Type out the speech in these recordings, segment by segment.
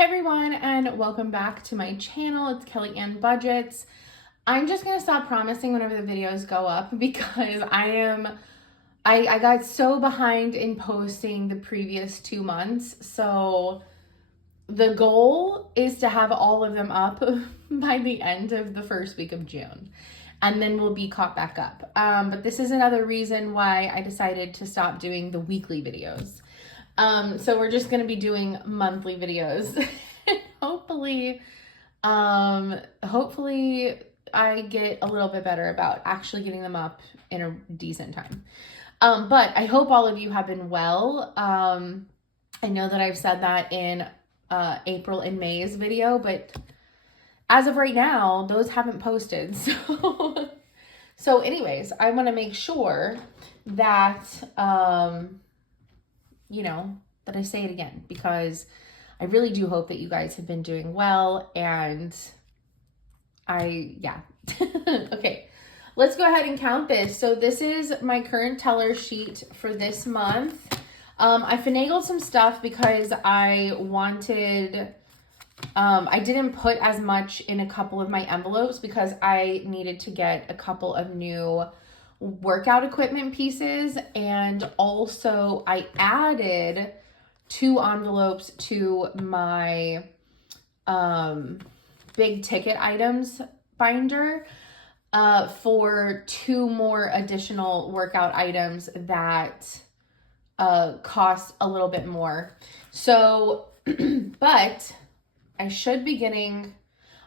Hey everyone, and welcome back to my channel. It's Kelly and Budgets. I'm just gonna stop promising whenever the videos go up because I got so behind in posting the previous 2 months. So the goal is to have all of them up by the end of the first week of June. And then we'll be caught back up. But this is another reason why I decided to stop doing the weekly videos. So we're just going to be doing monthly videos. Hopefully I get a little bit better about actually getting them up in a decent time. But I hope all of you have been well. I know that I've said that in April and May's video, but as of right now, those haven't posted. So anyways, I want to make sure that, that I say it again, because I really do hope that you guys have been doing well. And okay, let's go ahead and count this. So this is my current teller sheet for this month. I finagled some stuff because I didn't put as much in a couple of my envelopes because I needed to get a couple of new workout equipment pieces. And also I added 2 envelopes to my big ticket items binder for 2 more additional workout items that cost a little bit more. So, but I should be getting,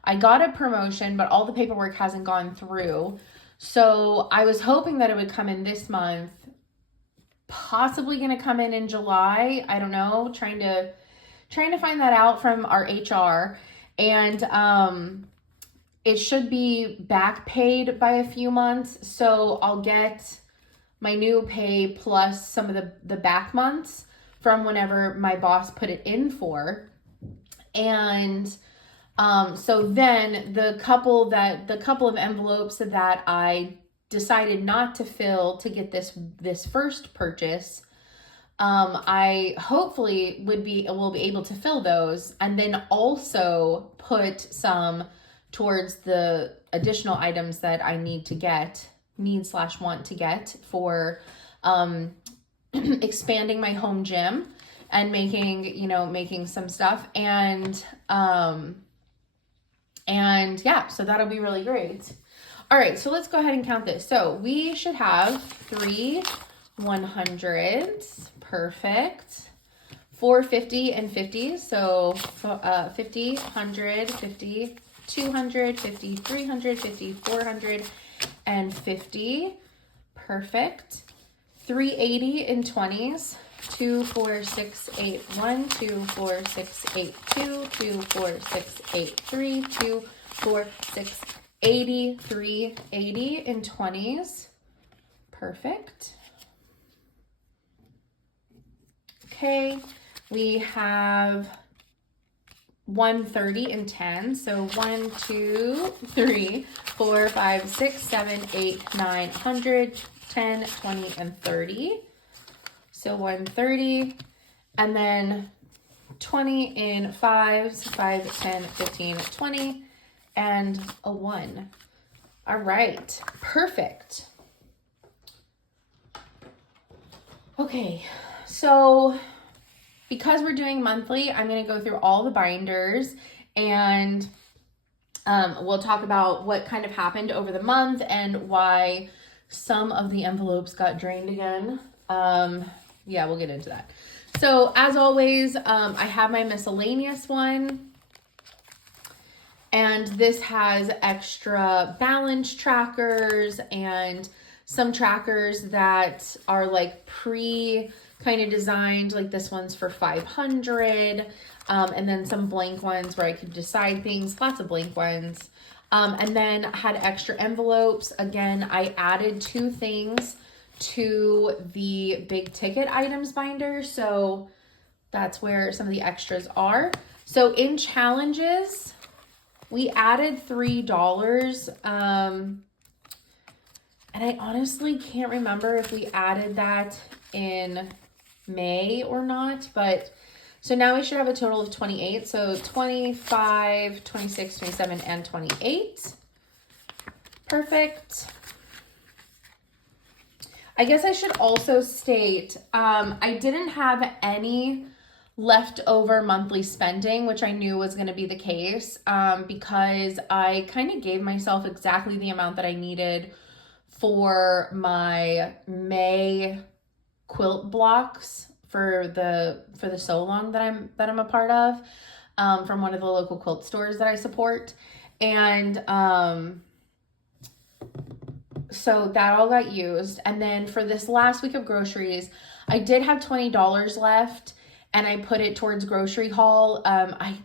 I got a promotion, but all the paperwork hasn't gone through. So I was hoping that it would come in this month, possibly going to come in July. I don't know, trying to find that out from our HR. And it should be back paid by a few months. So I'll get my new pay plus some of the back months from whenever my boss put it in for. And so then the couple of envelopes that I decided not to fill to get this first purchase, I hopefully will be able to fill those, and then also put some towards the additional items that I need/want to get for expanding my home gym and making some stuff. And yeah, so that'll be really great. All right, so let's go ahead and count this. So we should have 3 100s, perfect. 4 50 and 50s, so 50, 100, 50, 200, 50, 300, 50, 400, and 50, perfect. 380 in 20s. 2 4 6 8 1 2 4 6 8 2 2 4 6 8 3 2 4 6 80 380 in 20s, perfect. Okay, we have 130 in 10, so 1 2 3 4 5 6 7 8 9 100 10 20 and 30. So 130, and then 20 in 5s, 5, 10, 15, 20, and a 1. All right, perfect. Okay, so because we're doing monthly, I'm going to go through all the binders, and we'll talk about what kind of happened over the month and why some of the envelopes got drained again. Yeah, we'll get into that. So as always, I have my miscellaneous one, and this has extra balance trackers and some trackers that are like kind of designed, like this one's for 500, and then some blank ones where I could decide things, lots of blank ones. And then had extra envelopes. Again, I added 2 things to the big ticket items binder, so that's where some of the extras are. So in challenges, we added $3, and I honestly can't remember if we added that in May or not, but So now we should have a total of 28. So 25, 26, 27, and 28. Perfect. I guess I should also state, I didn't have any leftover monthly spending, which I knew was going to be the case, because I kind of gave myself exactly the amount that I needed for my May quilt blocks for the sew along that I'm a part of, from one of the local quilt stores that I support. And so that all got used. And then for this last week of groceries, I did have $20 left, and I put it towards grocery haul. I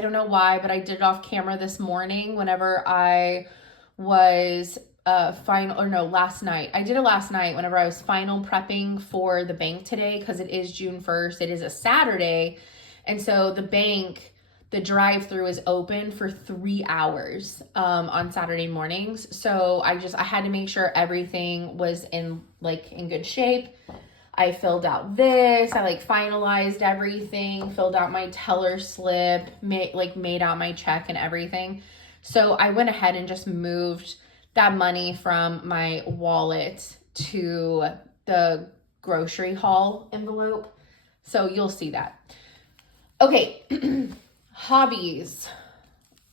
don't know why, but I did it off camera this morning whenever I was last night. I did it last night whenever I was final prepping for the bank today, because it is June 1st. It is a Saturday. And so the bank, the drive-through is open for 3 hours on Saturday mornings. So I had to make sure everything was in good shape. I filled out this, I finalized everything, filled out my teller slip, made out my check and everything. So I went ahead and just moved that money from my wallet to the grocery haul envelope. So you'll see that. Okay. Hobbies.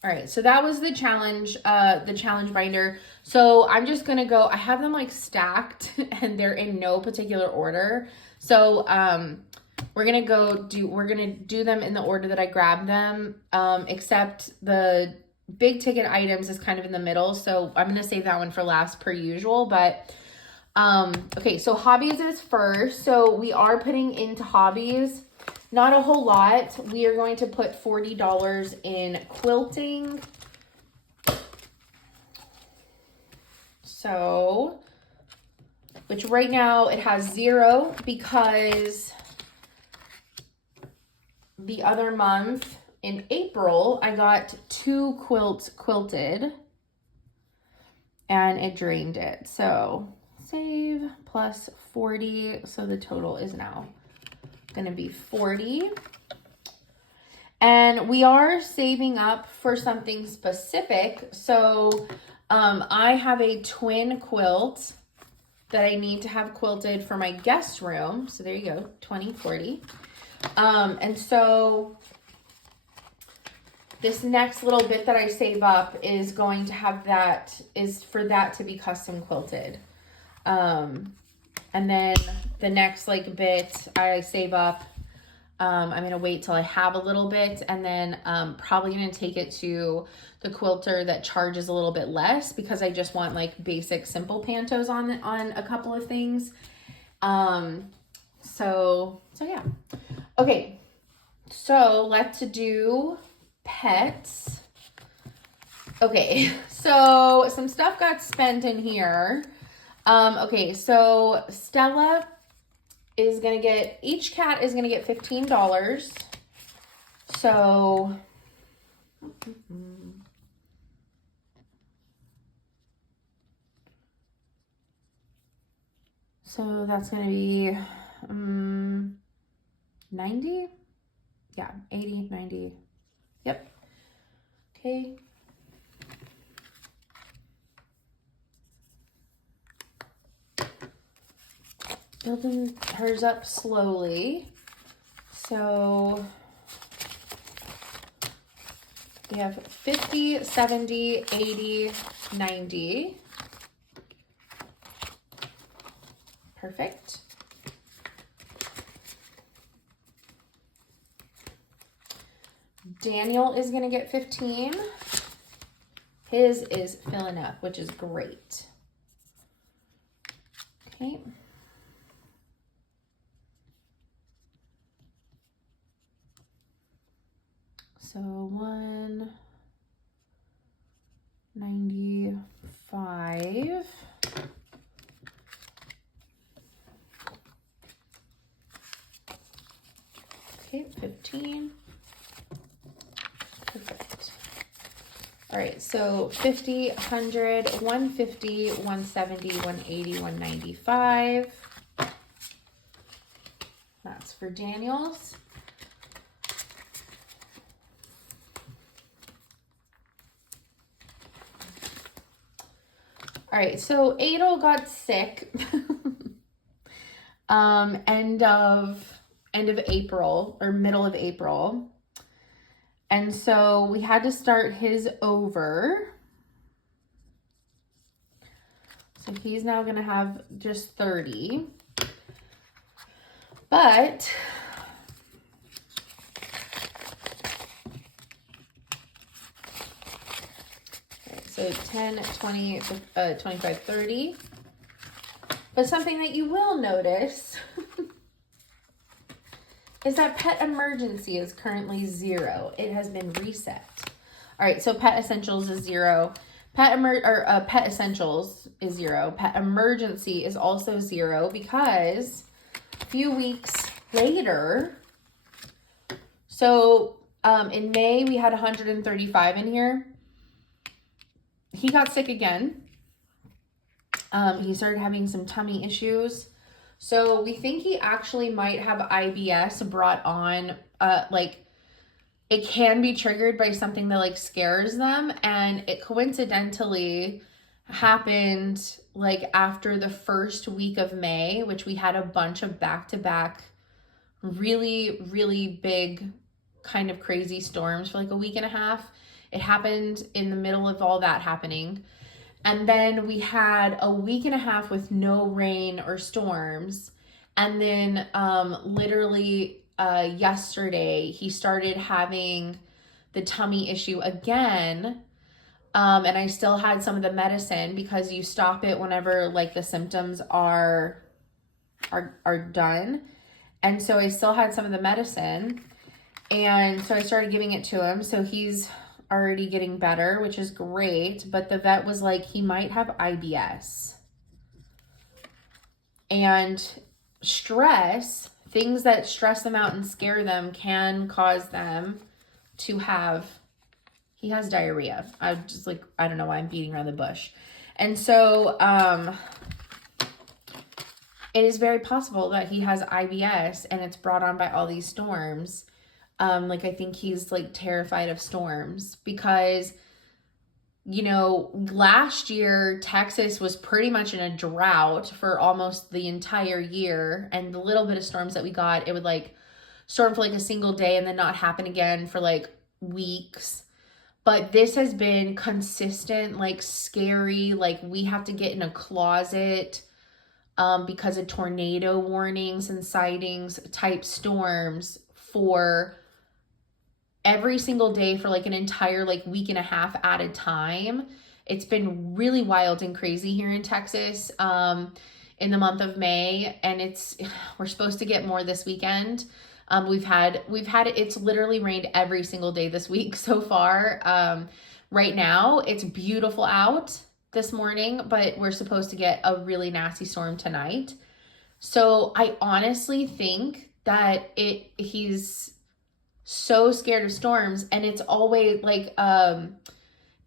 All right, so that was the challenge binder. So I'm just gonna go, I have them stacked and they're in no particular order. So we're gonna do them in the order that I grabbed them, except the big ticket items is kind of in the middle. So I'm gonna save that one for last per usual, but okay, so hobbies is first. So we are putting into hobbies not a whole lot. We are going to put $40 in quilting. So, which right now it has 0 because the other month in April, I got 2 quilts quilted and it drained it. So save plus 40. So the total is now going to be 40. And we are saving up for something specific. So I have a twin quilt that I need to have quilted for my guest room. So there you go, 20, 40. And so this next little bit that I save up is going to have for that to be custom quilted. And then the next bit I save up, I'm going to wait till I have a little bit, and then probably going to take it to the quilter that charges a little bit less, because I just want basic simple pantos on a couple of things. So yeah. Okay. So let's do pets. Okay. So some stuff got spent in here. Okay, so Stella is going to get, each cat is going to get $15. So, that's going to be 90? Yeah, 80, 90. Yep. Okay. Building hers up slowly. So we have 50, 70, 80, 90. Perfect. Daniel is going to get 15. His is filling up, which is great. Okay. So 195. Okay, 15. Perfect. All right, so 50, 100, 150, 170, 180, 195. That's for Daniels. All right, so Adel got sick end of April or middle of April. And so we had to start his over. So he's now going to have just 30. But so 10, 20, 25, 30. But something that you will notice is that pet emergency is currently 0. It has been reset. All right, so pet essentials is 0. Pet essentials is 0. Pet emergency is also 0 because a few weeks later, so in May we had 135 in here. He got sick again. He started having some tummy issues. So we think he actually might have IBS brought on, like it can be triggered by something that like scares them. And it coincidentally happened like after the first week of May, which we had a bunch of back-to-back really, really big kind of crazy storms for like a week and a half. It happened in the middle of all that happening. And then we had a week and a half with no rain or storms. And then literally yesterday, he started having the tummy issue again. And I still had some of the medicine because you stop it whenever like the symptoms are done. And so I still had some of the medicine. And so I started giving it to him. So he's already getting better, which is great, but the vet was like, he might have IBS. And stress, things that stress them out and scare them can cause them to have, he has diarrhea. I don't know why I'm beating around the bush. And so it is very possible that he has IBS and it's brought on by all these storms. Like I think he's like terrified of storms because, you know, last year Texas was pretty much in a drought for almost the entire year. And the little bit of storms that we got, it would like storm for like a single day and then not happen again for like weeks. But this has been consistent, like scary, like we have to get in a closet because of tornado warnings and sightings type storms for every single day for like an entire like week and a half at a time. It's been really wild and crazy here in Texas in the month of May, and we're supposed to get more this weekend. We've had it's literally rained every single day this week so far. Right now it's beautiful out this morning, but we're supposed to get a really nasty storm tonight. So I honestly think that he's so scared of storms, and it's always like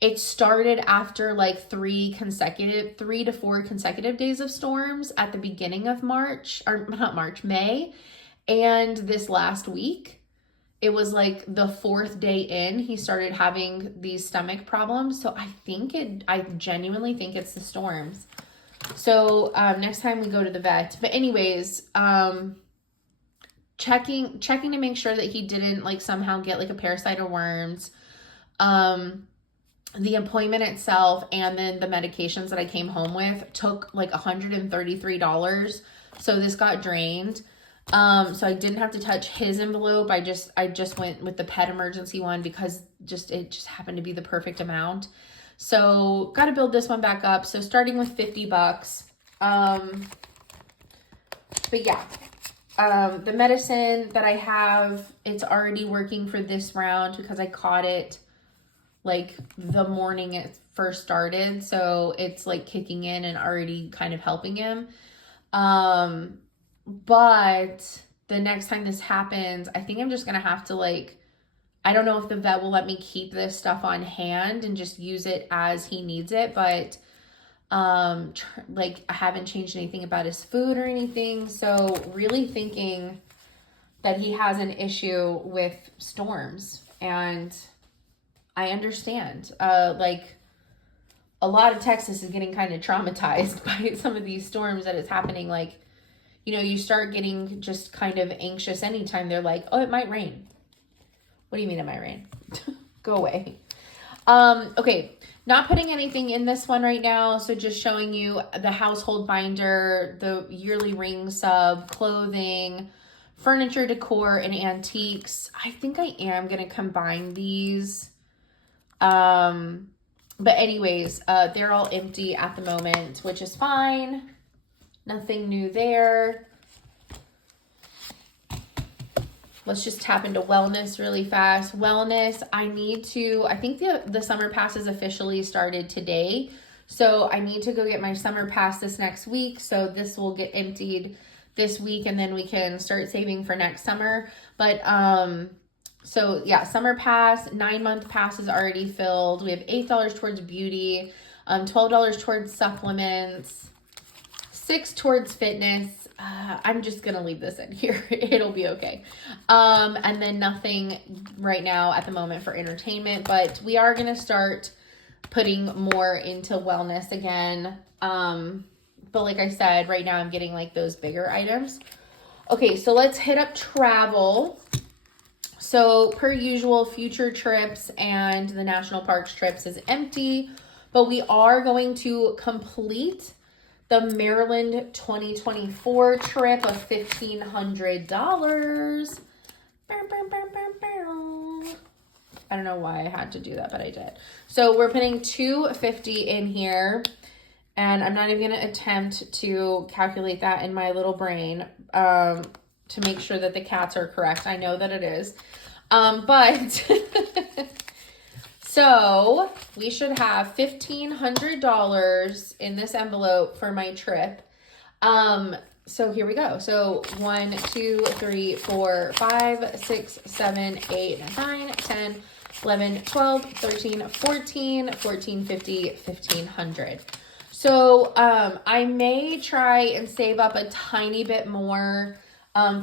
it started after like 3 to 4 consecutive days of storms at the beginning of May. And this last week, it was like the 4th day in, he started having these stomach problems. So I genuinely think it's the storms. So next time we go to the vet. But anyways, checking to make sure that he didn't like somehow get like a parasite or worms. The appointment itself and then the medications that I came home with took like $133. So this got drained. So I didn't have to touch his envelope. I just went with the pet emergency one because it just happened to be the perfect amount. So got to build this one back up. So starting with $50. But yeah. The medicine that I have, it's already working for this round because I caught it like the morning it first started. So it's like kicking in and already kind of helping him. But the next time this happens, I think I'm just going to have to like, I don't know if the vet will let me keep this stuff on hand and just use it as he needs it. But like I haven't changed anything about his food or anything. So really thinking that he has an issue with storms, and I understand. Like, a lot of Texas is getting kind of traumatized by some of these storms that is happening. Like, you know, you start getting just kind of anxious anytime they're like, oh, it might rain. What do you mean it might rain? Go away. Okay, not putting anything in this one right now. So just showing you the household binder, the yearly ring sub, clothing, furniture decor, and antiques. I think I am going to combine these. But anyways, they're all empty at the moment, which is fine. Nothing new there. Let's just tap into wellness really fast. Wellness, I think the summer pass is officially started today. So I need to go get my summer pass this next week. So this will get emptied this week, and then we can start saving for next summer. But, so yeah, summer pass, 9-month pass is already filled. We have $8 towards beauty, $12 towards supplements, $6 towards fitness. I'm just going to leave this in here. It'll be okay. And then nothing right now at the moment for entertainment, but we are going to start putting more into wellness again. But like I said, right now I'm getting like those bigger items. Okay, so let's hit up travel. So per usual, future trips and the national parks trips is empty, but we are going to complete the Maryland 2024 trip of $1,500. I don't know why I had to do that, but I did. So we're putting $250 in here, and I'm not even going to attempt to calculate that in my little brain to make sure that the cats are correct. I know that it is. But so we should have $1,500 in this envelope for my trip. So here we go. So 1, 2, 3, 4, 5, 6, 7, 8, 9, 10, 11, 12, 13, 14, 1450, 1,500. So I may try and save up a tiny bit more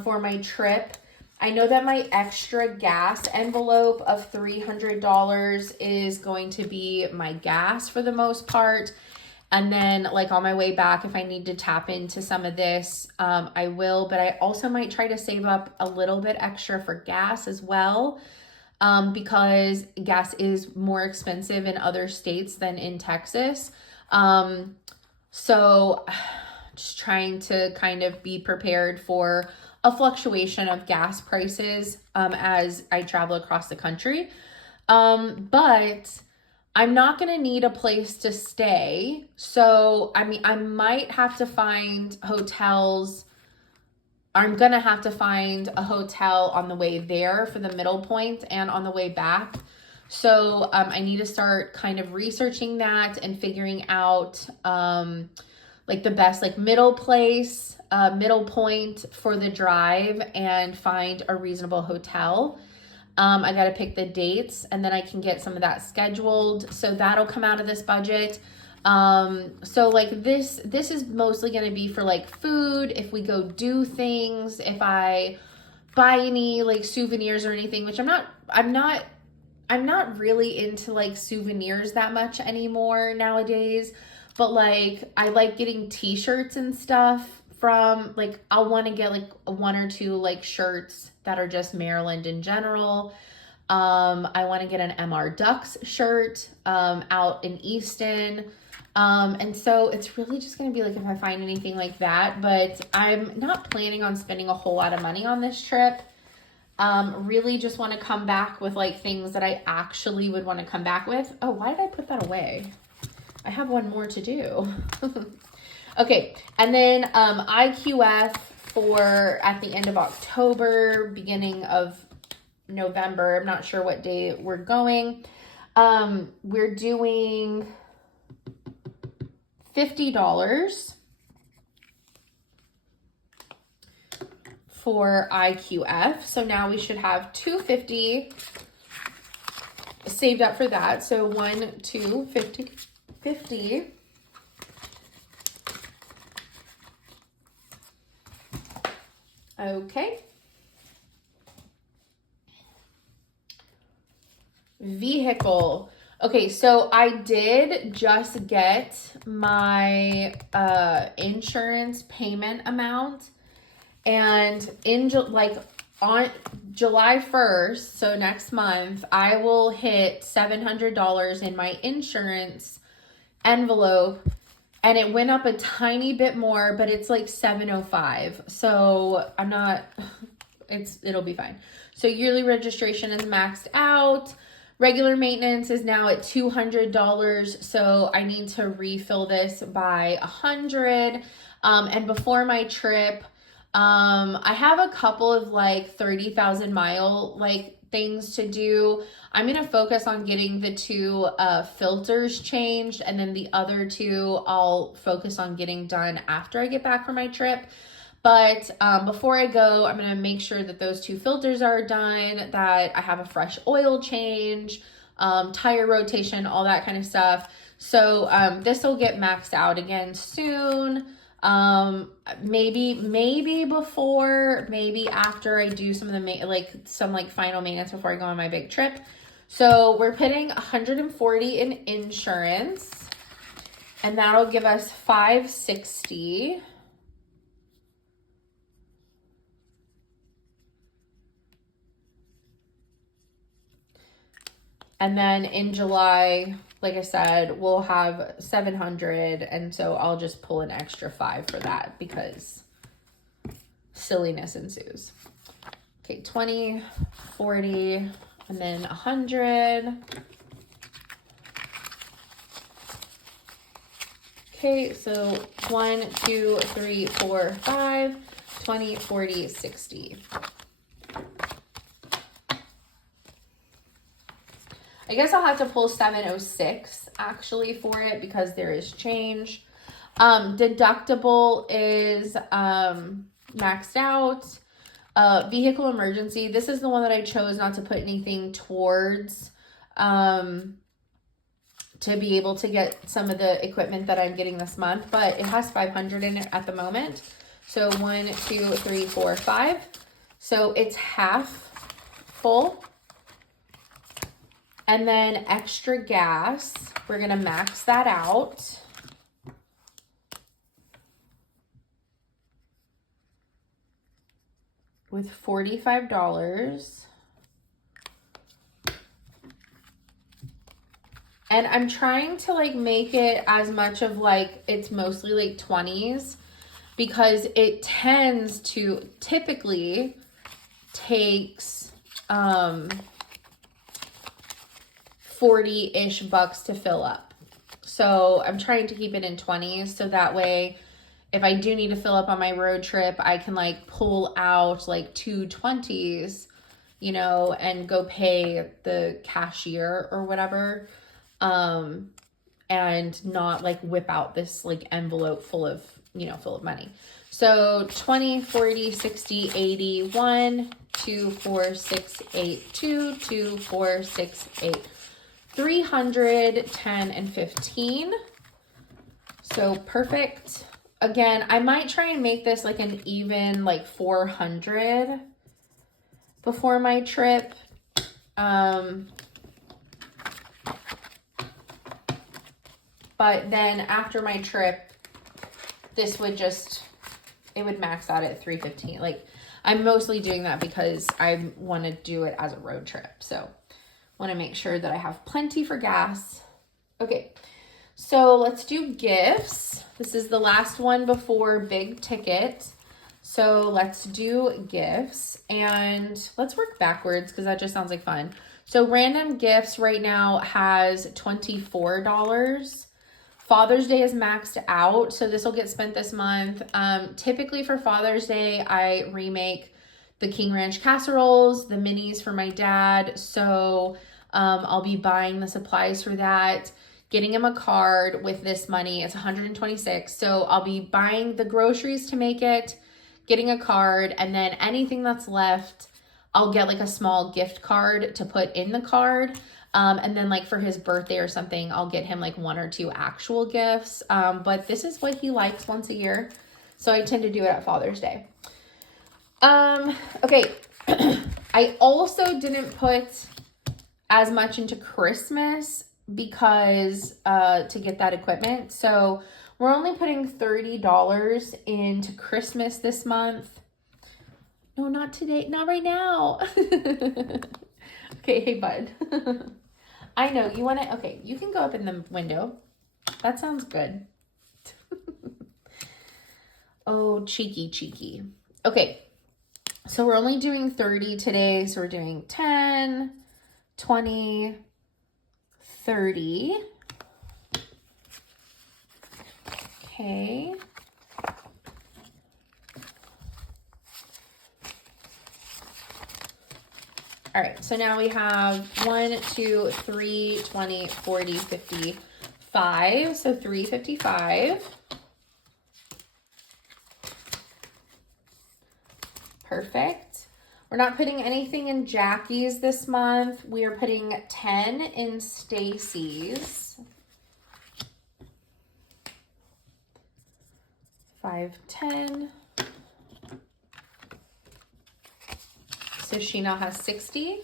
for my trip. I know that my extra gas envelope of $300 is going to be my gas for the most part. And then like on my way back, if I need to tap into some of this, I will. But I also might try to save up a little bit extra for gas as well, because gas is more expensive in other states than in Texas. So just trying to kind of be prepared for a fluctuation of gas prices as I travel across the country. But I'm not going to need a place to stay. So, I mean, I might have to find hotels. I'm going to have to find a hotel on the way there for the middle point and on the way back. So I need to start kind of researching that and figuring out like the best like middle place, middle point for the drive, and find a reasonable hotel. I got to pick the dates, and then I can get some of that scheduled. So that'll come out of this budget. So like this is mostly going to be for like food. If we go do things, if I buy any like souvenirs or anything, which I'm not really into like souvenirs that much anymore nowadays. But like, I like getting t-shirts and stuff from like, I'll want to get like 1 or 2 like shirts that are just Maryland in general. I want to get an MR Ducks shirt out in Easton. And so it's really just going to be like if I find anything like that, but I'm not planning on spending a whole lot of money on this trip. Really just want to come back with like things that I actually would want to come back with. Oh, why did I put that away? I have one more to do. Okay. And then, IQF for at the end of October, beginning of November. I'm not sure what day we're going. We're doing $50 for IQF. So now we should have $250 saved up for that. So 1, 2, 50, 50. Okay. Vehicle. Okay, so I did just get my insurance payment amount, and on July 1st, so next month, I will hit $700 in my insurance envelope, and it went up a tiny bit more, but it's like 705. So I'm not, it'll be fine. So yearly registration is maxed out. Regular maintenance is now at $200. So I need to refill this by 100. And before my trip, I have a couple of like 30,000 mile like things to do. I'm going to focus on getting the 2 filters changed, and then the other 2 I'll focus on getting done after I get back from my trip. But before I go, I'm going to make sure that those 2 filters are done, that I have a fresh oil change, tire rotation, all that kind of stuff. So this will get maxed out again soon. Maybe before, maybe after I do some of the final maintenance before I go on my big trip. So we're putting 140 in insurance, and that'll give us 560. And then in July, like I said, we'll have 700. And so I'll just pull an extra 5 for that because silliness ensues. Okay, 20, 40, and then 100. Okay, so 1, 2, 3, 4, 5, 20, 40, 60. I guess I'll have to pull 706 actually for it because there is change. Deductible is maxed out. Vehicle emergency. This is the one that I chose not to put anything towards to be able to get some of the equipment that I'm getting this month, but it has 500 in it at the moment. So 1, 2, 3, 4, 5. So it's half full. And then extra gas, we're going to max that out. With $45. And I'm trying to like make it as much of like, it's mostly like 20s because it tends to typically takes 40-ish bucks to fill up. So I'm trying to keep it in 20s so that way if I do need to fill up on my road trip, I can like pull out like 2 20s, you know, and go pay the cashier or whatever. And not like whip out this like envelope full of money. So 20, 40, 60, 80, 1, 2, 4, 6, 8, 2, 2, 4, 6, 8. 300, 10, and 15. So perfect. Again, I might try and make this like an even like 400 before my trip. But then after my trip, this would it would max out at 315. Like I'm mostly doing that because I want to do it as a road trip. So want to make sure that I have plenty for gas. Okay, so let's do gifts. This is the last one before big ticket. So let's do gifts and let's work backwards because that just sounds like fun. So random gifts right now has $24. Father's Day is maxed out, so this will get spent this month. Typically for Father's Day, I remake the King Ranch casseroles, the minis for my dad. So I'll be buying the supplies for that, getting him a card with this money. It's $126. So I'll be buying the groceries to make it, getting a card, and then anything that's left, I'll get like a small gift card to put in the card. And then like for his birthday or something, I'll get him like 1 or 2 actual gifts. But this is what he likes once a year. So I tend to do it at Father's Day. Okay. I also didn't put as much into Christmas because to get that equipment. So we're only putting $30 into Christmas this month. No, not today. Not right now. Okay, hey, bud. I know you want to. Okay, you can go up in the window. That sounds good. Oh, cheeky, cheeky. Okay, so we're only doing 30 today. So we're doing 10, 20, 30. Okay. All right, so now we have 1, 2, 3, 20, 40, 55. So 355. Perfect. We're not putting anything in Jackie's this month. We are putting 10 in Stacy's. 5, 10. So she now has 60.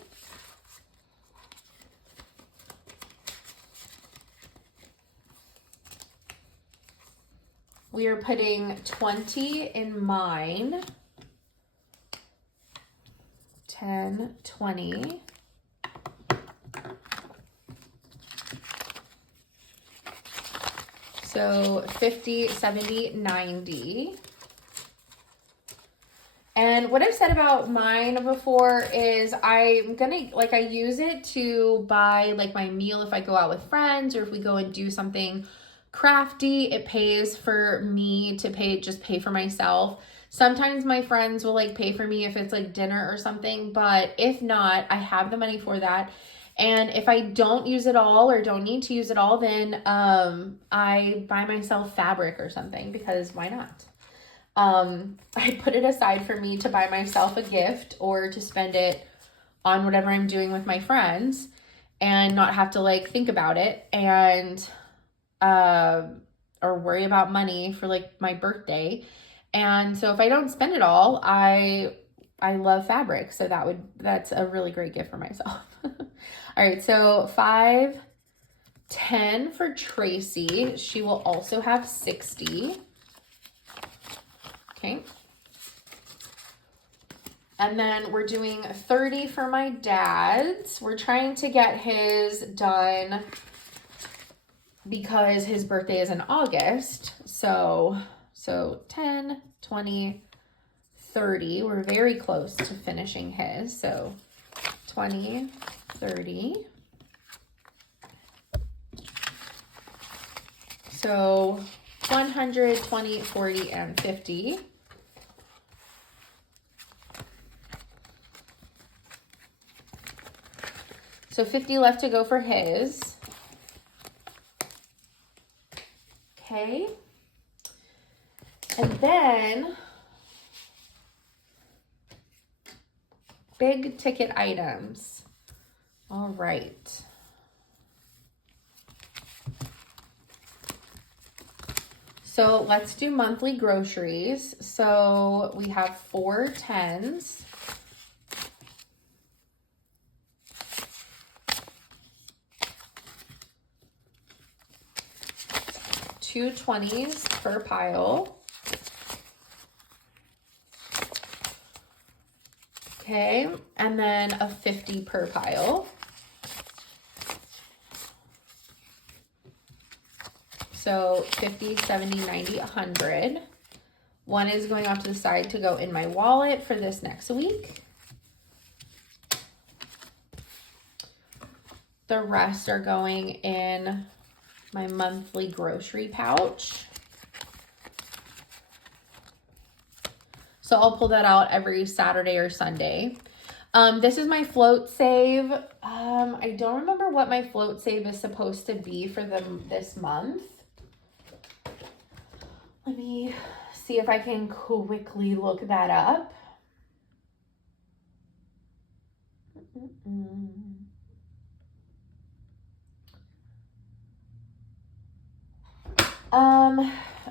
We are putting 20 in mine. 10, 20. So 50, 70, 90. And what I've said about mine before is I'm gonna, like, I use it to buy like my meal if I go out with friends or if we go and do something crafty. It pays for me to just pay for myself. Sometimes my friends will like pay for me if it's like dinner or something, but if not, I have the money for that. And if I don't use it all or don't need to use it all, then I buy myself fabric or something, because why not? I put it aside for me to buy myself a gift or to spend it on whatever I'm doing with my friends and not have to like think about it and or worry about money for like my birthday. And so if I don't spend it all, I love fabric. So that's a really great gift for myself. All right. So 5, 10 for Tracy. She will also have 60. Okay. And then we're doing 30 for my dad's. We're trying to get his done because his birthday is in August. So 10, 20, 30. We're very close to finishing his. So 20, 30. So 100, 20, 40, and 50. So 50 left to go for his. Okay. And then big ticket items. All right. So let's do monthly groceries. So we have 4 10s. Two 20s per pile. Okay, and then a 50 per pile. So 50, 70, 90, 100. One is going off to the side to go in my wallet for this next week. The rest are going in my monthly grocery pouch. So I'll pull that out every Saturday or Sunday. This is my float save. I don't remember what my float save is supposed to be for this month. Let me see if I can quickly look that up.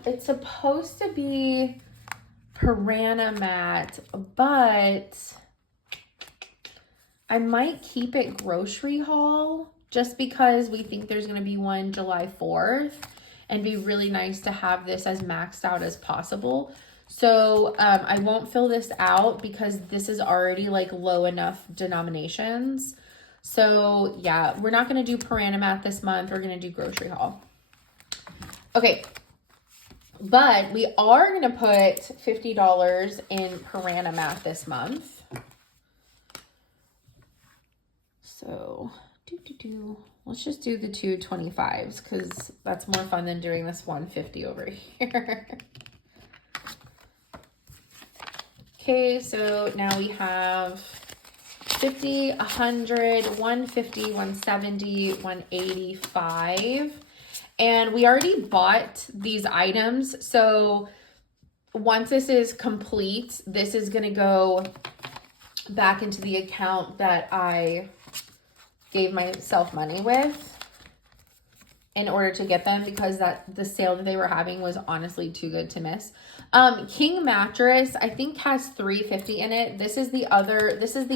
It's supposed to be Piranha Mat, but I might keep it grocery haul just because we think there's going to be one July 4th and be really nice to have this as maxed out as possible. So I won't fill this out because this is already like low enough denominations. So yeah, we're not going to do Paranamat this month. We're going to do grocery haul. Okay. But we are going to put $50 in Paranamat this month. So, let's just do the 225s because that's more fun than doing this 150 over here. Okay, so now we have 50, 100, 150, 170, 185. And we already bought these items. So once this is complete, this is going to go back into the account that I gave myself money with in order to get them because the sale that they were having was honestly too good to miss. King mattress, I think has $350 in it. This is the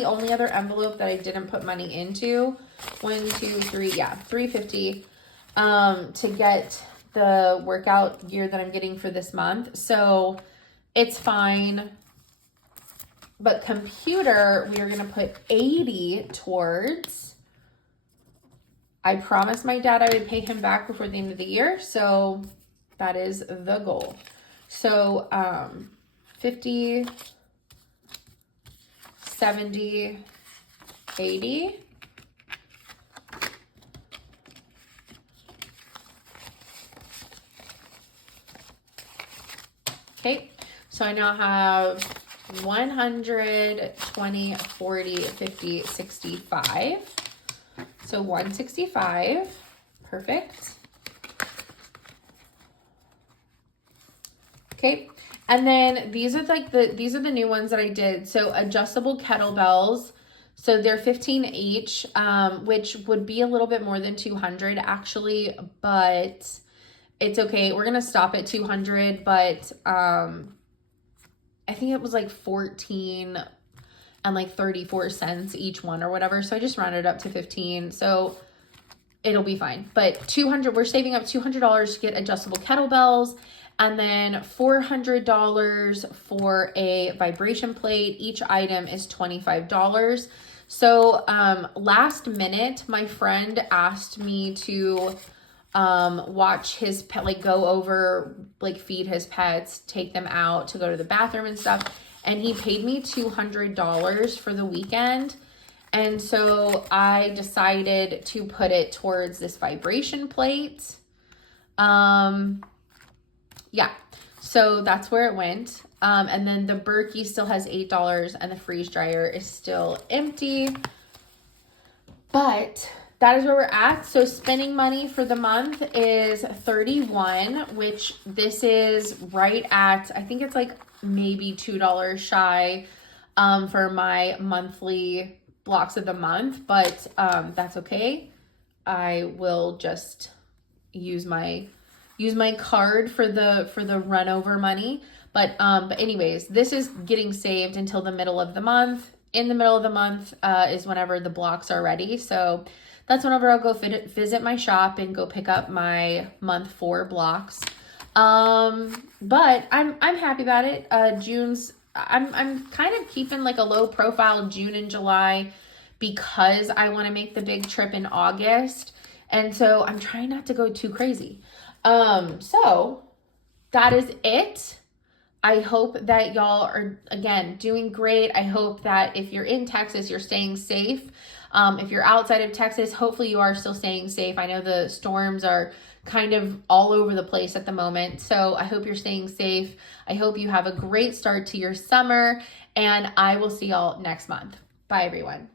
only other envelope that I didn't put money into. 1, 2, 3, yeah, $350 to get the workout gear that I'm getting for this month. So it's fine. But computer, we are going to put 80 towards. I promised my dad I would pay him back before the end of the year. So that is the goal. So 50, 70, 80. Okay, so I now have 100, 20, 40, 50, 65. So 165, perfect. Okay, and then these are these are the new ones that I did. So adjustable kettlebells. So they're 15 each, which would be a little bit more than 200 actually, but it's okay. We're going to stop at 200, but I think it was like 14 and like 34 cents each one or whatever. So I just rounded up to 15. So it'll be fine. But 200, we're saving up $200 to get adjustable kettlebells and then $400 for a vibration plate. Each item is $25. So last minute, my friend asked me to watch his pet, like go over, like feed his pets, take them out to go to the bathroom and stuff. And he paid me $200 for the weekend. And so I decided to put it towards this vibration plate. Yeah, so that's where it went. And then the Berkey still has $8 and the freeze dryer is still empty. But that is where we're at. So spending money for the month is $31, which this is right at, I think it's like maybe $2 shy for my monthly blocks of the month, but that's okay. I will just use my card for the run over money. But anyways, this is getting saved until the middle of the month. In the middle of the month is whenever the blocks are ready. So that's whenever I'll go visit my shop and go pick up my month 4 blocks. But I'm happy about it. I'm kind of keeping like a low profile June and July because I want to make the big trip in August. And so I'm trying not to go too crazy. So that is it. I hope that y'all are, again, doing great. I hope that if you're in Texas, you're staying safe. If you're outside of Texas, hopefully you are still staying safe. I know the storms are kind of all over the place at the moment. So I hope you're staying safe. I hope you have a great start to your summer, and I will see y'all next month. Bye, everyone.